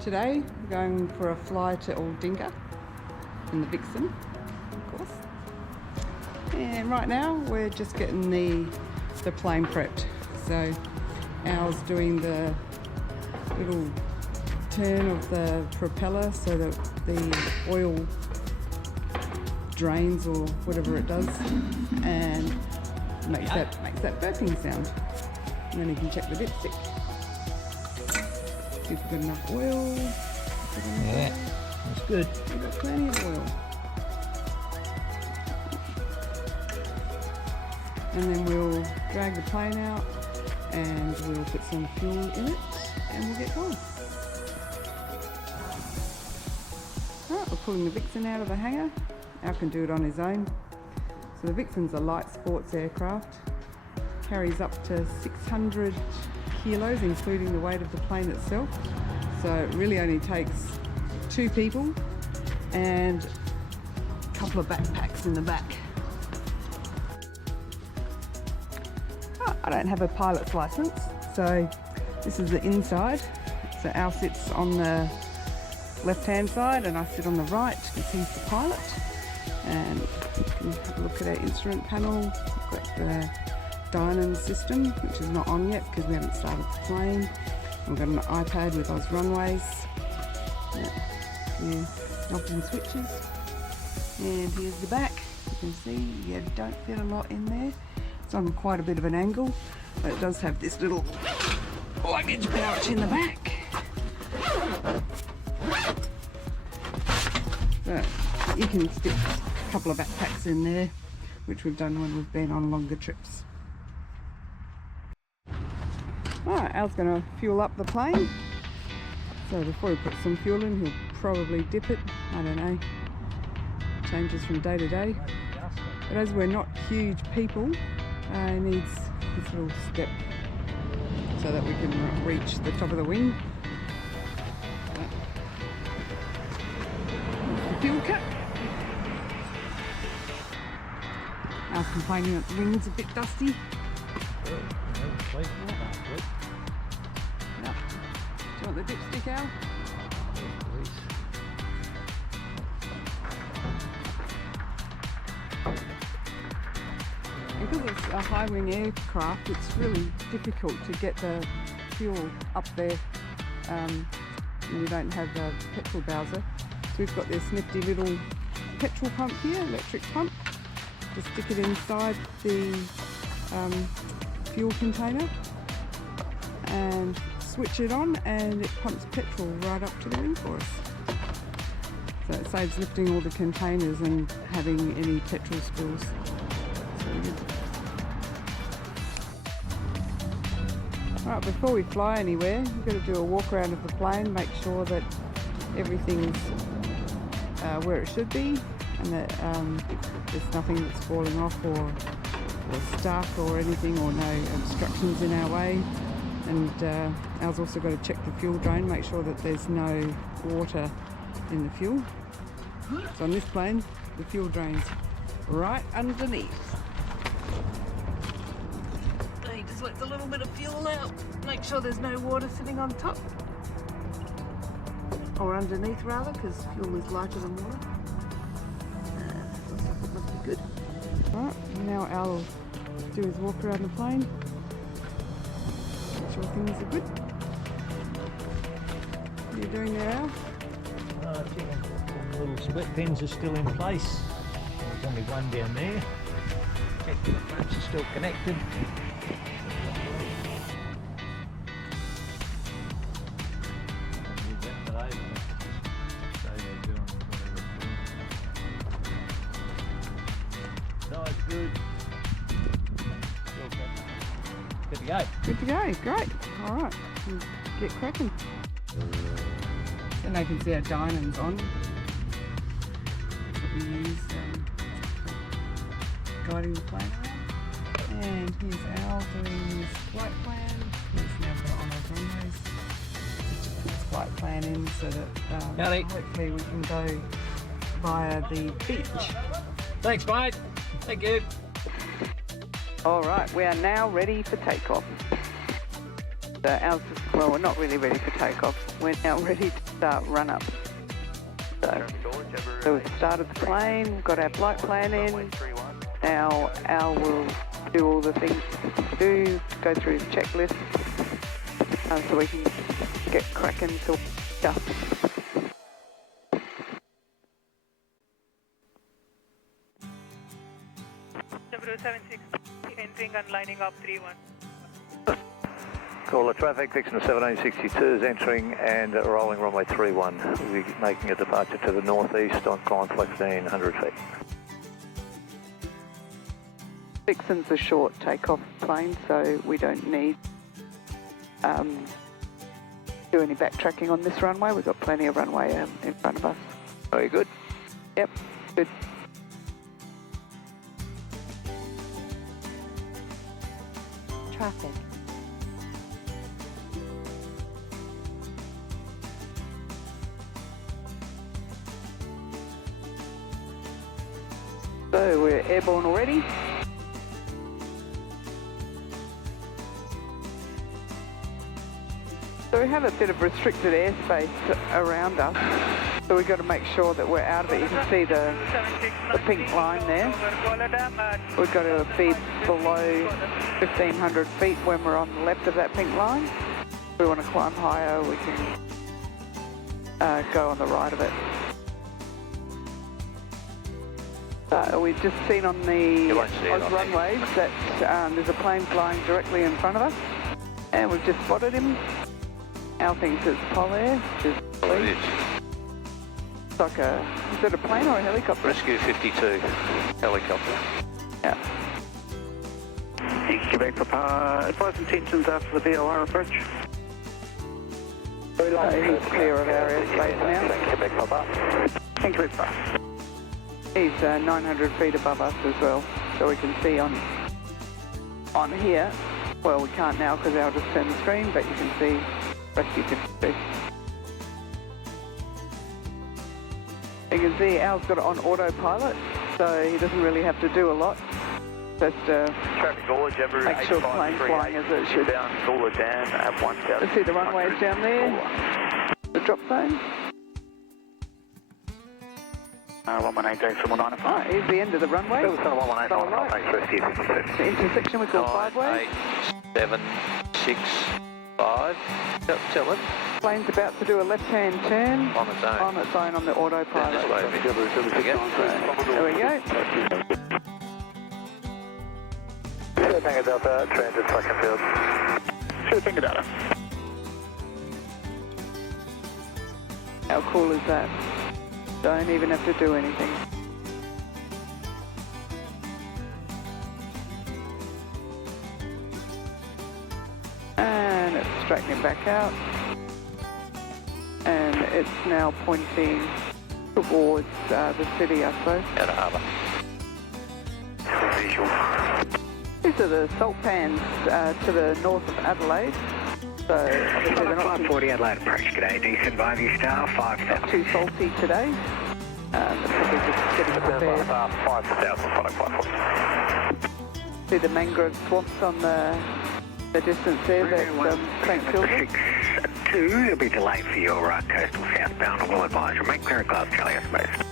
Today we're going for a fly to Aldinga in the Vixxen, of course. And right now we're just getting the plane prepped. So Al's doing the little turn of the propeller so that the oil drains or whatever it does and makes that burping sound. And then you can check the dipstick. See if we've got enough oil. Yeah, that's good. We've got plenty of oil. And then we'll drag the plane out and we'll put some fuel in it and we'll get going. Alright, we're pulling the Vixxen out of the hangar. Al can do it on his own. So the Vixxen's a light sports aircraft. Carries up to 600 kilos, including the weight of the plane itself. So it really only takes 2 people and a couple of backpacks in the back. Oh, I don't have a pilot's license, so this is the inside. So Al sits on the left-hand side and I sit on the right because he's the pilot. And you can have a look at our instrument panel. We've got the Dynon system, which is not on yet because we haven't started the plane. We've got an iPad with Oz runways. Yeah, knobs and switches. And here's the back. You can see you don't fit a lot in there. It's on quite a bit of an angle, but it does have this little luggage pouch in the back. So you can stick a couple of backpacks in there, which we've done when we've been on longer trips. Alright, Al's going to fuel up the plane. So before he puts some fuel in, he'll probably dip it. I don't know. Changes from day to day. But as we're not huge people, he needs this little step so that we can reach the top of the wing. The fuel cap. Al's complaining that the wing's a bit dusty. Do you want the dipstick, Al? Because it's a high wing aircraft, it's really difficult to get the fuel up there when you don't have a petrol bowser. So we've got this nifty little petrol pump here, electric pump. Just stick it inside the fuel container and switch it on and it pumps petrol right up to the wing for us. So it saves lifting all the containers and having any petrol spills. So good. Alright, before we fly anywhere, we've got to do a walk around of the plane, make sure that everything's where it should be and that there's nothing that's falling off or stuck or anything, or no obstructions in our way. And Al's also got to check the fuel drain, make sure that there's no water in the fuel. So on this plane, the fuel drain's right underneath. He just lets a little bit of fuel out, make sure there's no water sitting on top. Or underneath rather, because fuel is lighter than water. Looks like it must be good. Alright, now Al will do his walk around the plane. Make sure things are good. What are you doing there, Al? The little split pins are still in place. There's only one down there. Check the flaps are still connected. Good. Good to go. Good to go, great. Alright, we'll get cracking. So now you can see our Dynon's on. That's what we use guiding the plane around. And here's Al doing his flight plan. He's now got it on our runways. Put his flight plan in so that hopefully we can go via the beach. Thanks, mate. Thank you. Alright, we are now ready for takeoff. So Al's just Well, we're not really ready for takeoff. We're now ready to start run-up. So we've started the plane, we've got our flight plan in. Now Al will do all the things to do, go through his checklist, so we can get cracking to stuff. W76 entering and lining up 31. Gawler traffic, Vixxen A32 is entering and rolling runway 31. We'll be making a departure to the northeast on climb 1500 feet. Vixxen's a short takeoff plane, so we don't need do any backtracking on this runway. We've got plenty of runway in front of us. Very good. Yep, good. Traffic. So we're airborne already. So we have a bit of restricted airspace around us, so we've got to make sure that we're out of it. You can see the pink line there. We've got to be below 1500 feet when we're on the left of that pink line. If we want to climb higher, we can go on the right of it. We've just seen on the Oz runways that there's a plane flying directly in front of us, and we've just spotted him. Al thinks it's Polair. It's like is it a plane or a helicopter? Rescue 52, helicopter. Yeah. Quebec Papa, advise intentions after the VOR approach. So he's clear of our airspace now. Quebec Papa. Thank you, Papa. He's 900 feet above us as well, so we can see on here. Well, we can't now because Al just turned the screen, but you can see Rescue 52. You can see Al's got it on autopilot, so he doesn't really have to do a lot. Just Traffic Gawler, Jabber, make sure the plane's flying as it should. Down, Gawler down at 1000. Let's see the runways down there, the drop zone. 118.795. Oh, here's the end of the runway. That was kind of 118, Right. Rescue 52. The intersection we call five ways. 7, 6, 5. Tell it. Plane's about to do a left-hand turn On its own. on its own on the autopilot. This way, There we go. Tango Delta, transit second field. Sure, Tango Delta. How cool is that? Don't even have to do anything. And it's straightening back out. And it's now pointing towards the city, I suppose. Out of harbour. These are the salt pans to the north of Adelaide. So obviously they're not 540 Adelaide approach, g'day, decent by you star, 5 not too salty today. They're probably just getting prepared. 5,000 product platform. See the mangrove swamps on the distance there that Frank Silver. 2, it'll be delayed for your coastal southbound. I will advise you. Make clear class Charlie airspace.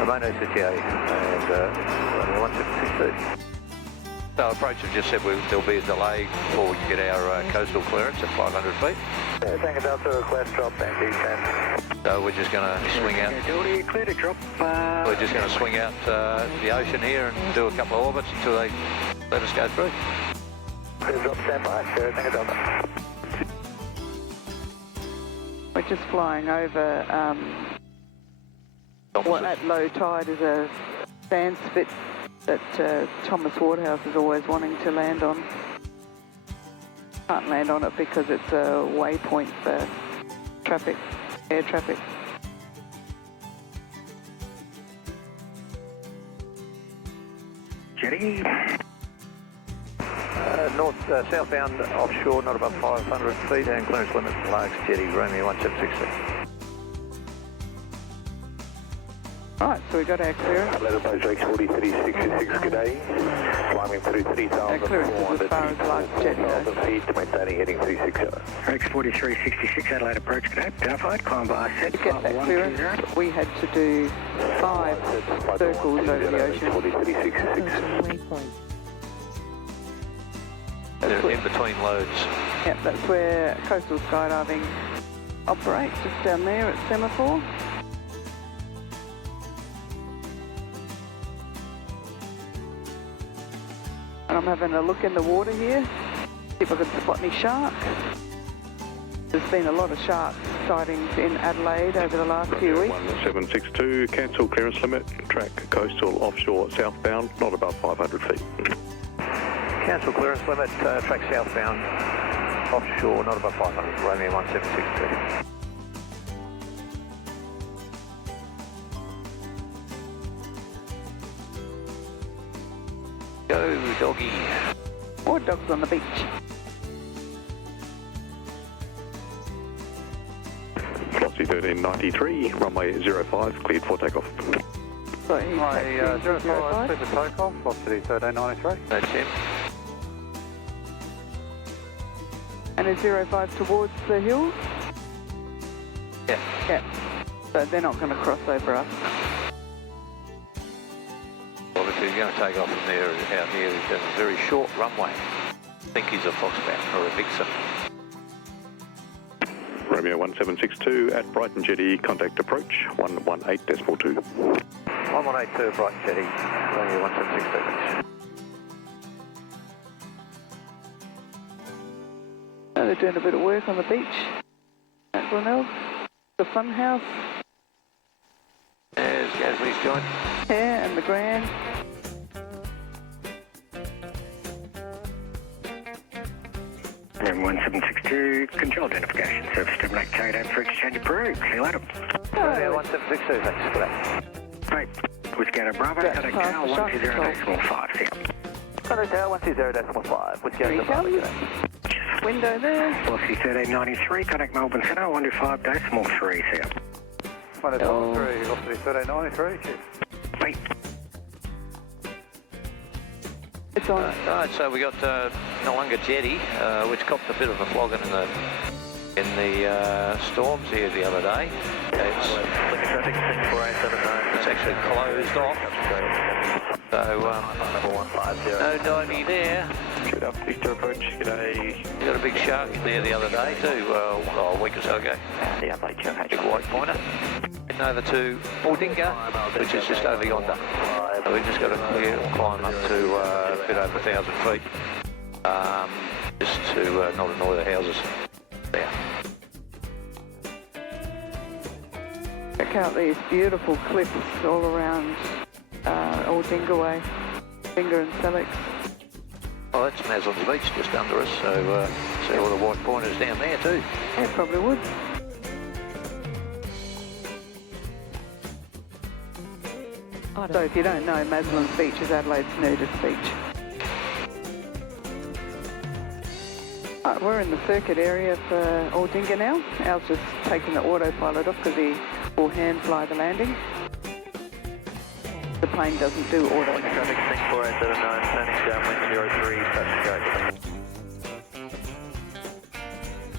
Romano CTA and 176. So approach have just said there'll be a delay before we can get our coastal clearance at 500 feet. Tango Delta, request drop and descent. So we're just going to swing out. Clear to drop. We're just going to swing out the ocean here and do a couple of orbits until they let us go through. Clear drop, stand by. Sure, Tango Delta. We're just flying over what at low tide is a sand spit that Thomas Waterhouse is always wanting to land on. Can't land on it because it's a waypoint for traffic, air traffic. Jetty. Southbound offshore, not above 500 feet, and clearance limit Larks Jetty, Romeo 1766. Right, so we got our clearance. Adelaide approach X40 3666, good day. Climbing through 3,400 as far as large jetty goes. feet, maintaining heading 360. X40 366, Adelaide approach, good day. Verified, climb by set. To get that clearance, we had to do 5 circles over the ocean. They're in between loads. Yep, that's where coastal skydiving operates, just down there at Semaphore. And I'm having a look in the water here, see if I can spot any sharks. There's been a lot of shark sightings in Adelaide over the last few weeks. 1762, cancel clearance limit, track coastal offshore southbound, not above 500 feet. Cancel clearance limit, track southbound, offshore, not above 500, Romeo 1762. Go, doggy. More dogs on the beach. Velocity 1393, runway 05, cleared for takeoff. So he's Hi, 05, 05. clear for takeoff, velocity 1393. That's him. And is 05 towards the hills? Yeah. Yeah. So they're not going to cross over us. Well, if he's going to take off from there, out here, he's got a very short runway. I think he's a Foxbat or a Vixxen. Romeo 1762 at Brighton Jetty, contact approach 118.2. 1182 Brighton Jetty, Romeo 1762. They're doing a bit of work on the beach at Glenelg. The fun house. There's Gasly's joint. Yeah, and the Grand. Room 1762, control identification, service terminate, carry down for exchange approved. See you later. Romeo 1762, thanks for that. Right, Whiskey Bravo, That's contact past Tower the shark 120.5, see ya. Contact Tower 120.5, Whiskey There you Bravo. go. Window there. Velocity 1393, contact Melbourne Centre, 125.3, see ya. 123, velocity 1393, cheers. Wait. It's on. Right, so we got Aldinga Jetty, which copped a bit of a flogging in the storms here the other day. It's actually closed off. So no divey there. Good up, Victor approach, g'day. We got a big shark in there the other day too, a week or so ago. Big white pointer. Heading over to Aldinga, which is just over yonder. So we've just got to climb up to a bit over 1,000 feet, just to not annoy the houses there. Check out these beautiful cliffs all around Aldinga way. Aldinga and Sellex. Oh, that's Maslin's Beach just under us, so see all the white pointers down there too. Yeah, probably would. So if you don't know, Maslin's Beach is Adelaide's nudist beach. Right, we're in the circuit area for Aldinga now. Al's just taking the autopilot off because he will hand fly the landing. The plane doesn't do auto. Traffic 64879, standing downwind 03, touch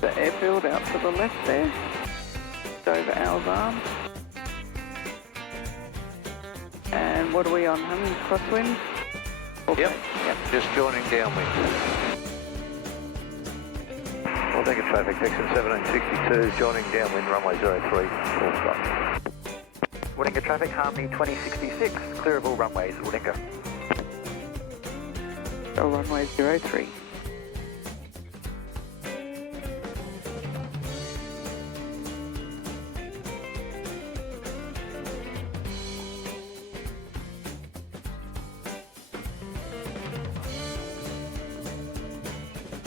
The airfield out to the left there. It's over Al's arm. And what are we on, honey? Crosswind? Okay. Yep, just joining downwind. Aldinga traffic, Vixxen 1762, joining downwind, runway 03, full stop. Aldinga traffic, Harmony 2066, clear of all runways, Aldinga. So runway 03.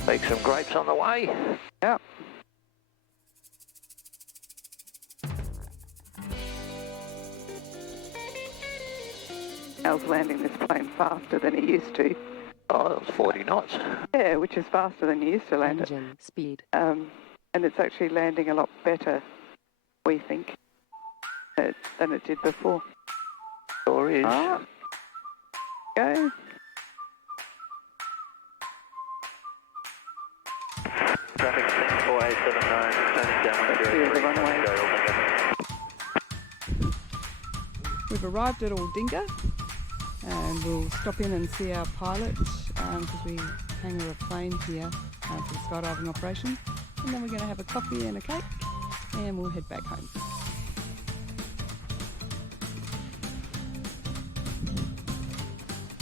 Take some grapes on the way. Yep. Al's landing this plane faster than he used to. Oh, that was 40 knots. Yeah, which is faster than you used to land it. Engine speed. And it's actually landing a lot better, we think, than it did before. Or is. Oh. Go. Traffic 4879, turning down Clear the runway. Go Aldinga. We've arrived at Aldinga and we'll stop in and see our pilot because we hang a plane here for the skydiving operation, and then we're going to have a coffee and a cake and we'll head back home.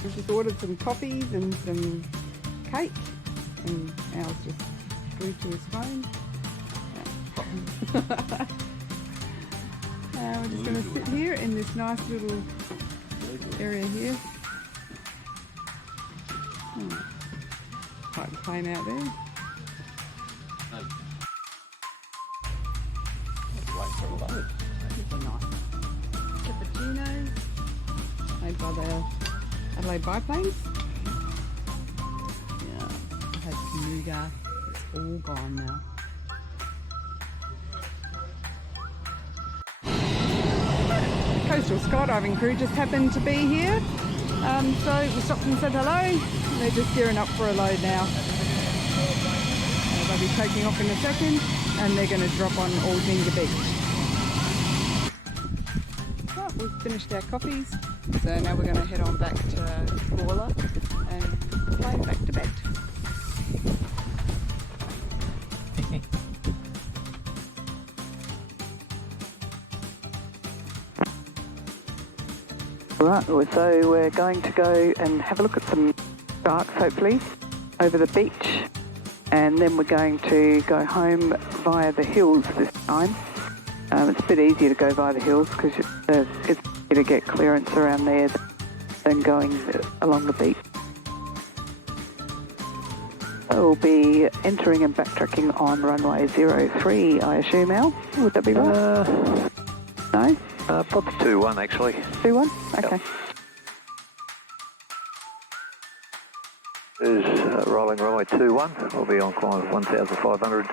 We've just ordered some coffees and some cake, and Al's just glued to his phone. We're just going to sit here in this nice little area here. Quite the plane out there. Cappuccinos made by the Adelaide biplanes. Yeah, I had some nougat. It's all gone now. Coastal skydiving crew just happened to be here, so we stopped and said hello. They're just gearing up for a load now. They'll be taking off in a second and they're going to drop on Aldinga Beach. Right, we've finished our coffees, so now we're going to head on back to Gawler and plane back to bed. Right, so we're going to go and have a look at some sharks, hopefully, over the beach, and then we're going to go home via the hills this time. It's a bit easier to go via the hills because it's easier to get clearance around there than going along the beach. We'll be entering and backtracking on runway 03, I assume, Al? Would that be right? No? Probably 2-1 actually. 2-1? Okay. Is rolling runway 21. We'll be on climb 1,500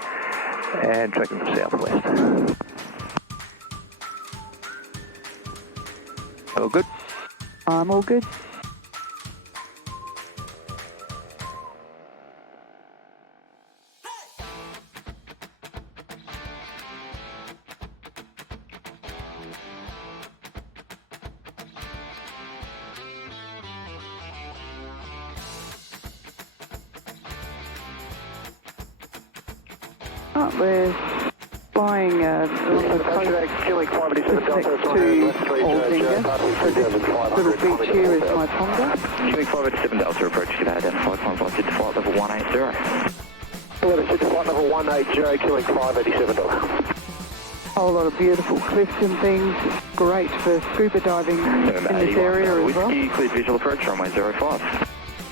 and tracking to southwest. All good? I'm all good. We're flying on the coast to Aldinga. So this little beach here is my Tonga. Quebec 587 Delta approach to identify climb flight to flight level 180. Flight level 180, Quebec 587 Delta. Whole lot of beautiful cliffs and things. It's great for scuba diving in this area as well. Cleared visual approach runway 05.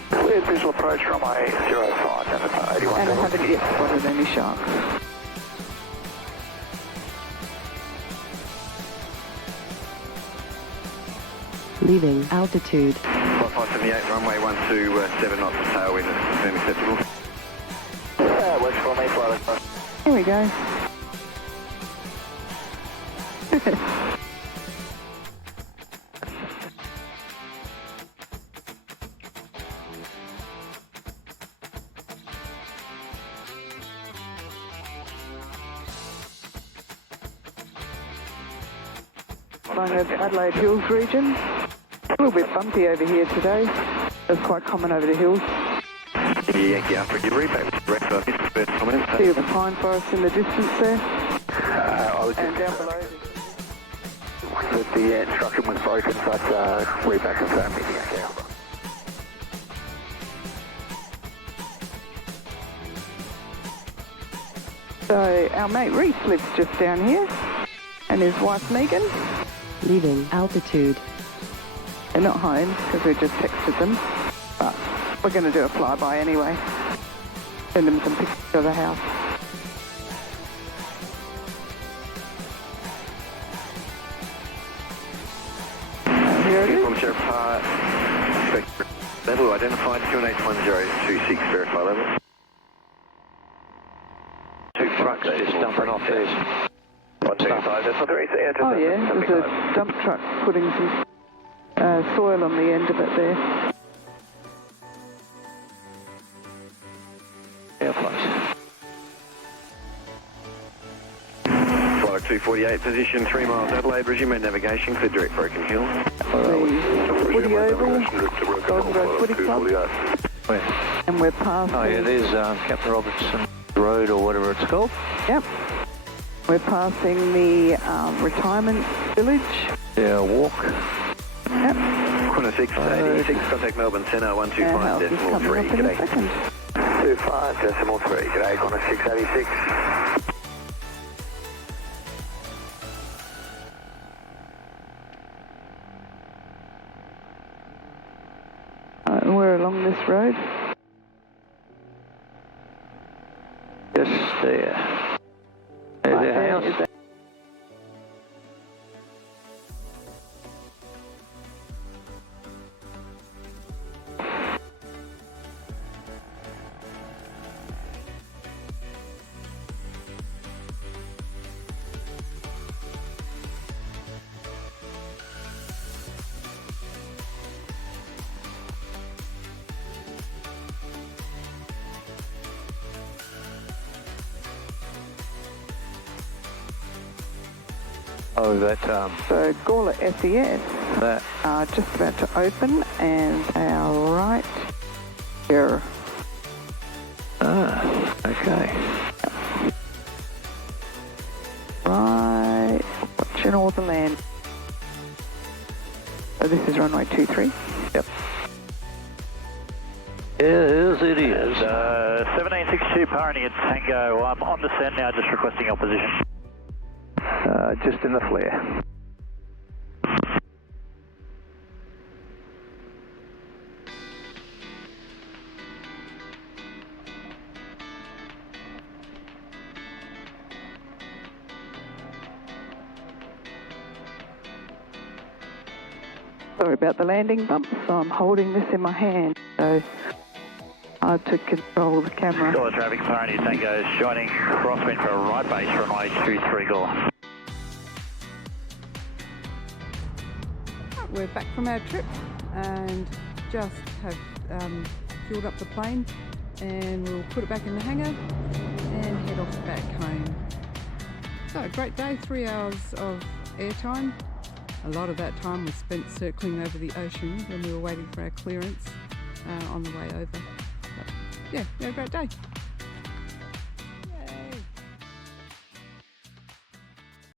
Cleared visual approach runway 05, and 81. And I haven't yet spotted any sharks. Leaving altitude. Flight 578 runway 127 knots of tailwind is acceptable. Works for me, flight. Here we go. Flying over Adelaide Hills region. A little bit bumpy over here today. It's quite common over the hills. Yankee after you reback. Breakfast, first comment. See the pine forest in the distance there. I was And down below. that the instruction was broken, but reback confirmed. So our mate Reese lives just down here, and his wife Megan. Leaving altitude. They're not home because we just texted them, but we're going to do a flyby anyway. Send them some pictures of the house. Here it is. From Sheriff Hart. Level identified 2181026, verify level. Two trucks just dumping off there. Oh yeah, there's a dump truck putting some soil on the end of it there. Airplanes. Flight 248, position 3 miles Adelaide, resume navigation, clear direct Broken Hill. The Woody Oval, Golden Road Footy Club, Where? and we're past. Oh yeah, there's Captain Robertson Road or whatever it's called. Yep. We're passing the retirement village. Yeah, walk. Yep. Corner 686, contact Melbourne Centre, Our house is 125.3, coming up in a g'day. second. 25.3, g'day, corner 686. And we're along this road. Just there. There's Right our there house. is a- Oh, that, So Gawler SES that. are just about to open, and our right here. Ah, okay. Right, watching all the land. So this is runway 23. Yep. Yes, it is. 1762 Pioneer Tango, I'm on descent now, just requesting your position. Just in the flare. Sorry about the landing bump, so I'm holding this in my hand, so hard to control the camera. Gawler traffic, Pioneer Tango is joining crosswind for a right base, runway 23 Gawler. We're back from our trip and just have fueled up the plane, and we'll put it back in the hangar and head off back home. So a great day, 3 hours of airtime. A lot of that time was spent circling over the ocean when we were waiting for our clearance on the way over. But yeah, we had a great day.